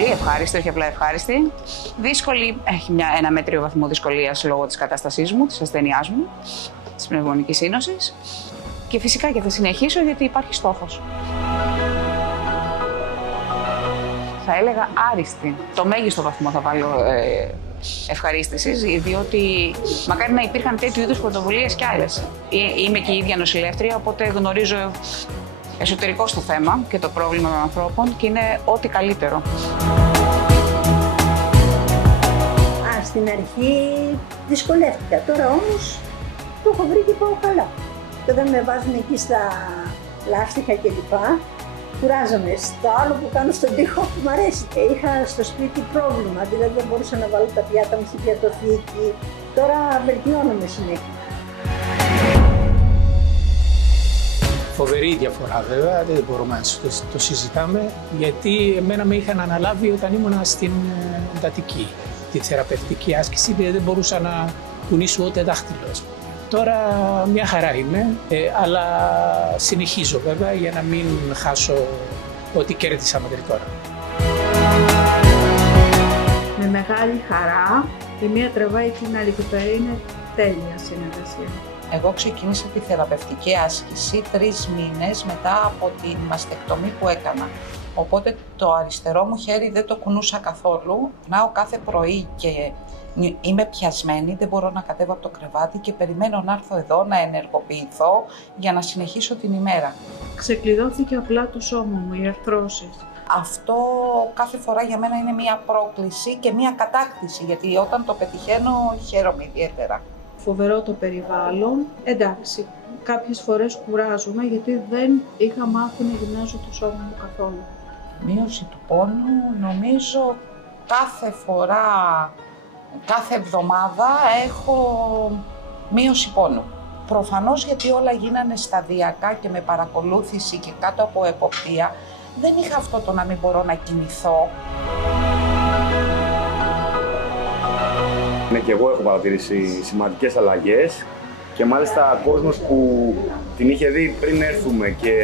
εύκολη, ευχάριστη, όχι απλά ευχάριστη. Δύσκολη, έχει ένα μέτριο βαθμό δυσκολίας λόγω της κατάστασής μου, της ασθένειάς μου, της πνευμονικής σύνοσης. Και φυσικά και θα συνεχίσω γιατί υπάρχει στόχος. Θα έλεγα άριστη. Το μέγιστο βαθμό θα βάλω ευχαρίστησης, διότι μακάρι να υπήρχαν τέτοιου είδους πρωτοβουλίες κι άλλες. Είμαι και η ίδια νοσηλεύτρια, οπότε γνωρίζω εσωτερικό στο θέμα και το πρόβλημα των ανθρώπων και είναι ό,τι καλύτερο. Στην αρχή δυσκολεύτηκα, τώρα όμως το έχω βρει και πάω καλά. Και όταν με βάζουν εκεί στα λάστιχα κλπ, κουράζομαι. Στο άλλο που κάνω στον τοίχο που μου αρέσει. Είχα στο σπίτι πρόβλημα, δηλαδή δεν μπορούσα να βάλω τα πιάτα μου στην πιατοθήκη. Τώρα βελτιώνομαι συνέχεια. Φοβερή διαφορά βέβαια, δεν μπορούμε να το συζητάμε, γιατί εμένα με είχαν αναλάβει όταν ήμουν στην εντατική, τη θεραπευτική άσκηση, δηλαδή δεν μπορούσα να κουνήσω ούτε δάχτυλο. Τώρα μια χαρά είμαι, αλλά συνεχίζω βέβαια για να μην χάσω ό,τι κέρδισα μέχρι τώρα. Με μεγάλη χαρά, η μία τραβάει την άλλη και πέρα είναι τέλεια συνεργασία. Εγώ ξεκίνησα τη θεραπευτική άσκηση 3 μήνες μετά από την μαστεκτομή που έκανα. Οπότε το αριστερό μου χέρι δεν το κουνούσα καθόλου. Περνάω κάθε πρωί και είμαι πιασμένη, δεν μπορώ να κατέβω από το κρεβάτι και περιμένω να έρθω εδώ να ενεργοποιηθώ για να συνεχίσω την ημέρα. Ξεκλειδώθηκε απλά το σώμα μου, οι αρθρώσεις. Αυτό κάθε φορά για μένα είναι μία πρόκληση και μία κατάκτηση, γιατί όταν το πετυχαίνω χαίρομαι ιδιαίτερα. Φοβερό το περιβάλλον. Εντάξει, κάποιες φορές κουράζομαι γιατί δεν είχα μάθει να γυμνάζω το σώμα μου καθόλου. Μείωση του πόνου νομίζω κάθε φορά, κάθε εβδομάδα έχω μείωση πόνου. Προφανώς γιατί όλα γίνανε σταδιακά και με παρακολούθηση και κάτω από εποπτεία, δεν είχα αυτό το να μην μπορώ να κινηθώ. Ναι, και εγώ έχω παρατηρήσει σημαντικές αλλαγές και μάλιστα κόσμος που την είχε δει πριν έρθουμε και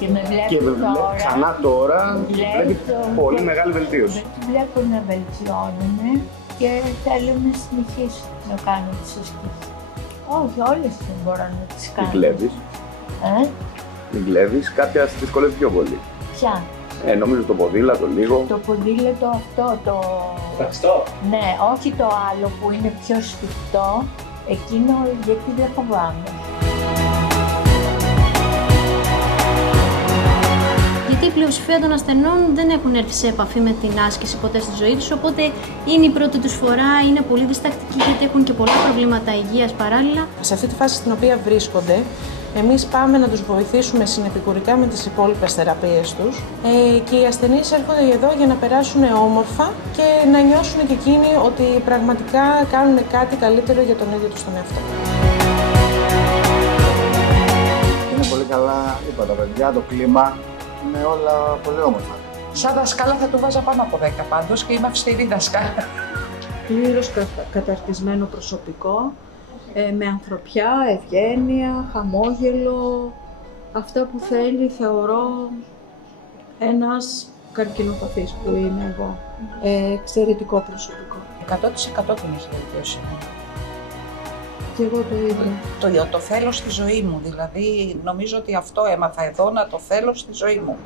με βλέπει τώρα, ξανά τώρα βλέπει πολύ μεγάλη βελτίωση. Βλέπω να βελτιώνουμε και θέλω να συνεχίσω να κάνω τις ασκήσεις. Όχι, όλες δεν μπορώ να τις κάνω. Μην κλέβεις. Μην κλέβεις, κάποια σε δυσκολεύει πιο πολύ. Ποια? Νομίζω το ποδήλατο λίγο. Το ποδήλατο αυτό, το... Σφιχτό. Ναι, όχι το άλλο που είναι πιο σφιχτό, εκείνο γιατί δεν φοβάμαι. Γιατί η πλειοψηφία των ασθενών δεν έχουν έρθει σε επαφή με την άσκηση ποτέ στη ζωή τους, οπότε είναι η πρώτη τους φορά, είναι πολύ διστακτικοί γιατί έχουν και πολλά προβλήματα υγείας παράλληλα. Σε αυτή τη φάση στην οποία βρίσκονται, εμείς πάμε να τους βοηθήσουμε συνεπικουρικά με τις υπόλοιπες θεραπείες τους και οι ασθενείς έρχονται εδώ για να περάσουν όμορφα και να νιώσουν και εκείνοι ότι πραγματικά κάνουν κάτι καλύτερο για τον ίδιο τους τον εαυτό. Είναι πολύ καλά, είπα τα παιδιά, το κλίμα, είναι όλα πολύ όμορφα. Σαν δασκάλα θα του βάζα πάνω από 10 πάντως και είμαι αυστηρή δασκάλα. Πλήρως καταρτισμένο προσωπικό, με ανθρωπιά, ευγένεια, χαμόγελο, αυτά που θέλει θεωρώ ένας καρκινοπαθής που είμαι εγώ. Εξαιρετικό προσωπικό. 100% την έχει βελτιώσει. Και εγώ το ίδιο. Το θέλω στη ζωή μου, δηλαδή νομίζω ότι αυτό έμαθα εδώ να το θέλω στη ζωή μου.